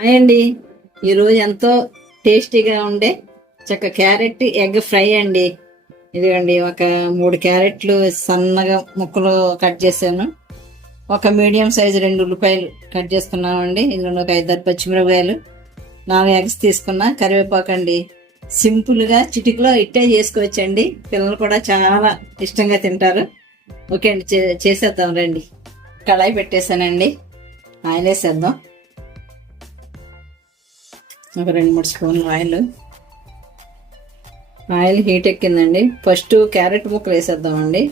Hi అండి. ఈరోజు ఎంతో టేస్టీగా ఉండే క్యారెట్ ఎగ్ ఫ్రై అండి. ఇదిగండి, ఒక 3 క్యారెట్లు సన్నగా ముక్కలు కట్ చేశాను. ఒక మీడియం సైజు 2 ఉల్లిపాయలు కట్ చేసుకున్నామండి. ఇందులో ఒక 5 పచ్చిమిరపకాయలు, 4 ఎగ్స్ తీసుకున్నా, కరివేపాకు అండి. సింపుల్గా చిటికలో ఇట్టే చేసుకోవచ్చండి. పిల్లలు కూడా చాలా ఇష్టంగా తింటారు. ఓకే అండి, చేసేద్దాం రండి. కళాయి పెట్టేశానండి, ఆయిల్ వేసేద్దాం. ఒక 2-3 స్పూన్లు ఆయిల్ హీట్ ఎక్కిందండి. ఫస్ట్ క్యారెట్ ముక్కలు వేసేద్దామండి.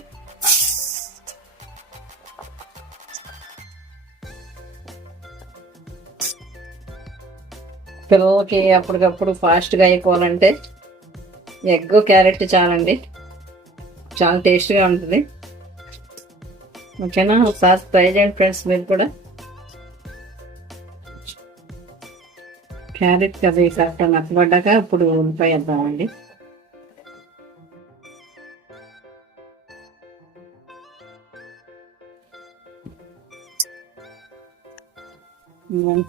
పిల్లలకి అప్పటికప్పుడు ఫాస్ట్గా అయిపోవాలంటే ఎగ్ క్యారెట్ చాలండి, చాలా టేస్ట్గా ఉంటుంది. ఓకేనా, ఒకసారి ట్రై చేయండి ఫ్రెండ్స్ మీరు కూడా. క్యారెట్ కర్రీ కాస్త నచ్చబడ్డాక ఇప్పుడు ఉల్లిపాయ వేద్దామండి.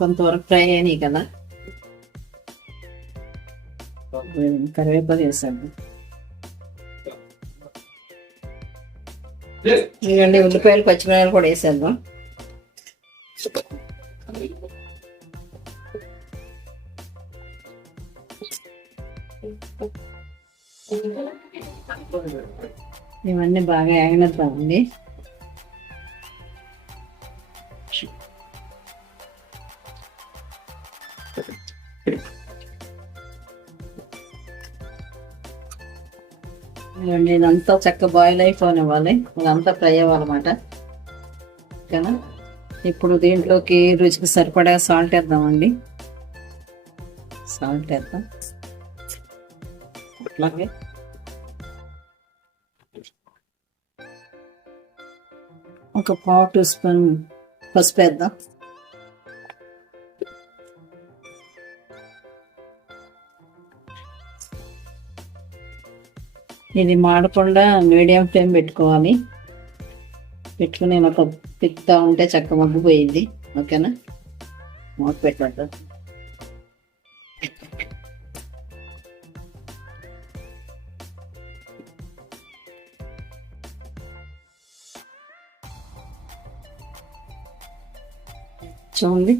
కొంతవరకు ఫ్రై అయినాయి కదా, కరివేపాకు వేసాను. ఇవ్వండి, ఉల్లిపాయలు పచ్చిమిరపకాయలు కూడా వేసేద్దాం. ఇవన్నీ బాగా ఏగనిద్దామండి. ఇదంతా చక్కగా బాయిల్ అయిపోనివ్వాలి, ఇదంతా ఫ్రై అవ్వాలన్నమాట. ఓకేనా, ఇప్పుడు దీంట్లోకి రుచికి సరిపడా సాల్ట్ వేద్దామండి. సాల్ట్ వేద్దాం. అట్లాగే ఒక 1/4 టీ స్పూన్ పసుపు వేద్దాం. ఇది మాడకుండా మీడియం ఫ్లేమ్ పెట్టుకోవాలి. పెట్టుకుని ఒక తిప్పుతా ఉంటే చక్క మగ్గిపోయింది. ఓకేనా, మూత పెట్టద్దు. చూడండి,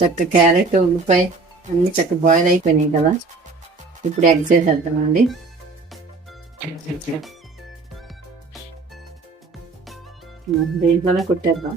చక్క క్యారెట్ ఉల్లిపాయ అన్ని చక్క బాయిల్ అయిపోయినాయి కదా. ఇప్పుడు ఎగ్ చేసేద్దామండి. దీంట్లోనే కుట్టేద్దాం.